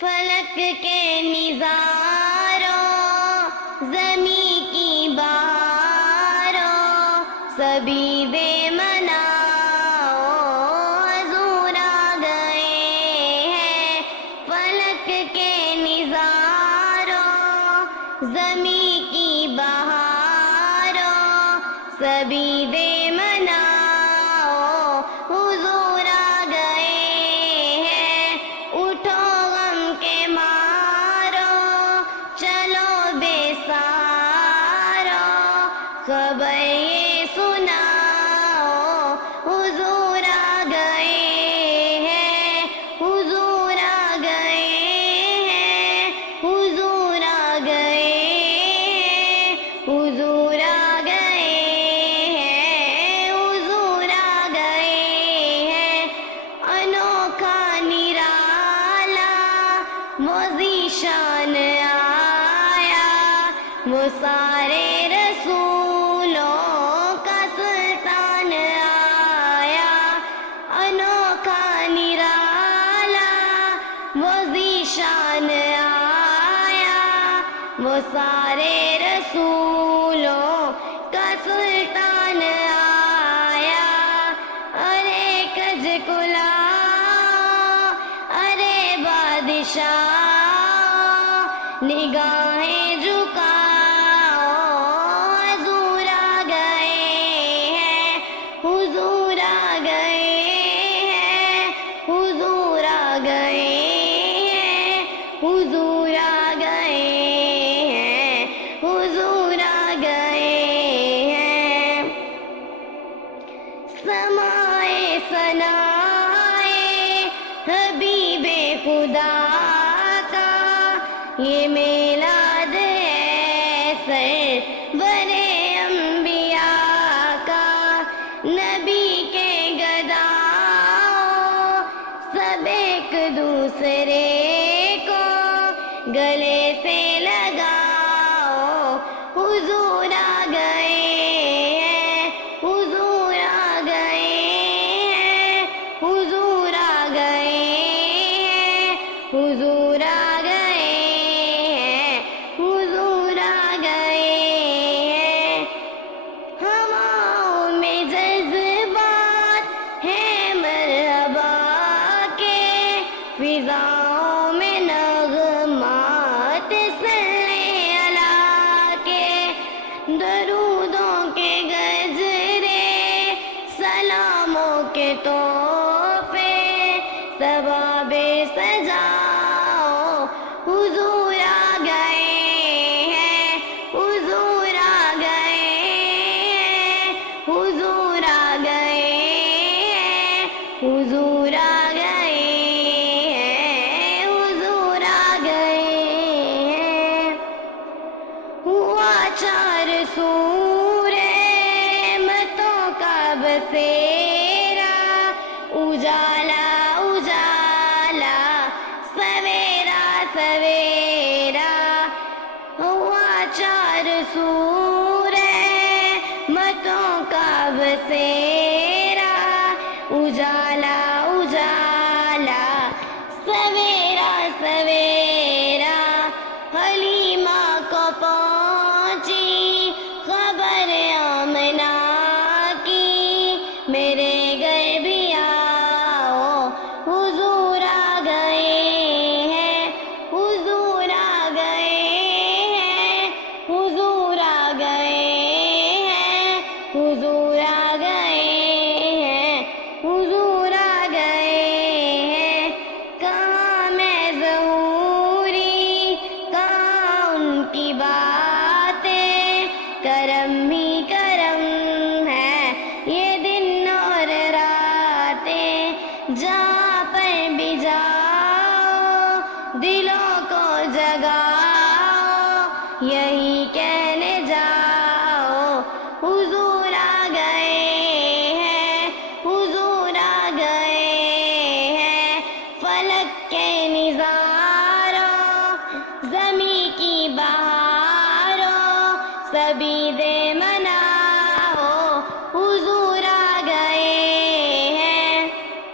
فلک کے نظاروں زمیں کی بہاروں سبھی بے مناؤ حضور آ گئے ہیں۔ فلک کے نظاروں زمیں کی بہاروں سبھی بے مناؤ حضور آ گئے ہیں۔ اٹھو غم کے مارو چلو بے سارو خبر یہ سناؤ حضور آ گئے ہیں۔ حضور آ گئے ہیں۔ حضور آ گئے ہیں۔ حضور آ گئے ہیں۔ حضور آ گئے ہیں۔ انوکھا نرالا وہ ذیشان آیا، وہ سارے رسولوں کا سلطان آیا۔ انوکھا نرالا وہ ذیشان آیا، وہ سارے رسولوں کا سلطان آیا۔ ارے کج کلا ارے بادشاہ نگاہیں جھکاؤ حضور آ گئے ہیں۔ حضور آ گئے ہیں۔ حضور آ گئے ہیں۔ حضور آ گئے ہیں۔ حضور آ گئے ہیں۔ سمائے ثنائے حبیب خدا کا یہ میلاد ہے سرور انبیاء کا۔ نبی کے گداؤں سب ایک دوسرے کو گلے سے لگاؤ حضور آ گئے ہیں۔ حضور آ گئے ہیں۔ حضور آ گئے ہیں۔ حضور آ گئے ہیں۔ حضور آ گئے ہیں۔ ہواؤں میں جذبات ہیں مرحبا کے، فضاؤں میں نغمات صلی اللہ کے، درودوں کے گجرے سلاموں کے تحفے ثواب سجاؤ حضور آ گئے ہیں۔ حضور آ گئے ہیں۔ حضور آ گئے ہیں۔ حضور آ گئے ہیں۔ حضور آ گئے ہیں۔ ہوا چار سور متوں کا بسیرا، اجالا اجالا سویرا سویرا۔ ہوا چار سور متوں کا بسیرا، اجالا اجالا سویرا سویرا۔ حلیمہ کو پہنچی خبر آمنہ کی، میرے گھر بھی آؤ حضور آ گئے ہیں۔ حضور آ گئے ہیں۔ حضور آ گئے ہیں۔ حضور آ گئے ہیں۔ حضور آ گئے ہیں۔ کہاں میں ظہوری کہاں ان کی باتیں، کرم ہی کرم ہے یہ دن اور راتیں۔ جہاں پر بھی جاؤ دلوں کو جگا